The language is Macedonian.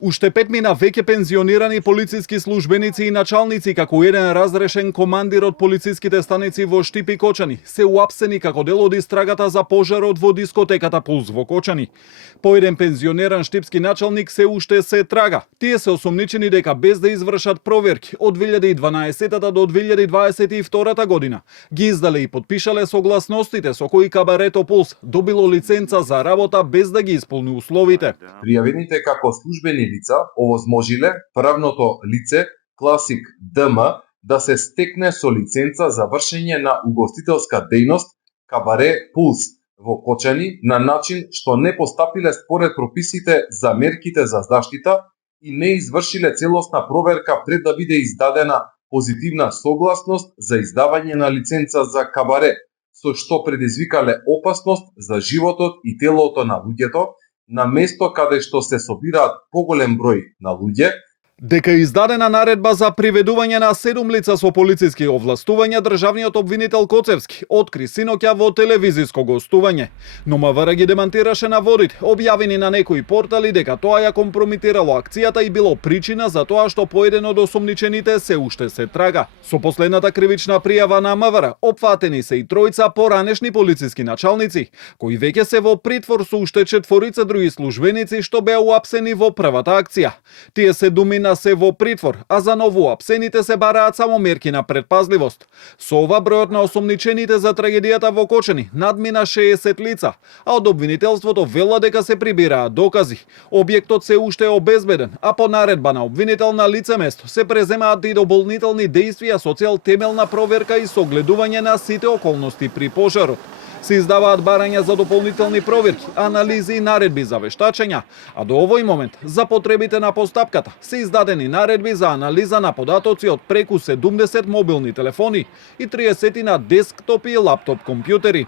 Уште 5 мина веќе пензионирани полициски службеници и началници, како еден разрешен командир од полициските станици во Штип и Кочани, се уапсени како дел од истрагата за пожарот во дискотеката Пулс во Кочани. По еден пензионеран штипски началник се уште се трага. Тие се осомничени дека без да извршат проверки од 2012 до 2022 година ги издале и подпишале согласностите со кои кабарето Пулс добило лиценца за работа без да ги исполни условите. Пријавените како службени лица овозможиле правното лице Класик ДМ да се стекне со лиценца за вршење на угостителска дејност кабаре Пулс во Кочани на начин што не постапиле според прописите за мерките за заштита и не извршиле целосна проверка пред да биде издадена позитивна согласност за издавање на лиценца за кабаре, со што предизвикале опасност за животот и телото на луѓето, на место каде што се собираат поголем број на луѓе, дека издадена наредба за приведување на 7 лица со полициски овластувања, државниот обвинител Коцевски откри синоќа во телевизиско гостување. Но МВР ги демантираше наводите, објавени на некои портали, дека тоа ја компромитирало акцијата и било причина за тоа што поеден од осомничените се уште се трага. Со последната кривична пријава на МВР опфатени се и тројца поранешни полициски началници, кои веќе се во притвор со уште 4 други службеници што беа уапсени во првата акција. Тие се думина се во притвор, а за новоапсените се бараат само мерки на предпазливост. Со ова бројот на осомничените за трагедијата во Кочани надмина 60 лица, а од обвинителството вела дека се прибираат докази. Објектот се уште е обезбеден, а по наредба на обвинител на лице место се преземаат и дополнителни действија со цел темелна проверка и согледување на сите околности при пожарот. Се издаваат барања за дополнителни проверки, анализи и наредби за вештачења, а до овој момент за потребите на постапката се издадени наредби за анализа на податоци од преку 70 мобилни телефони и 30 на десктопи и лаптоп компјутери.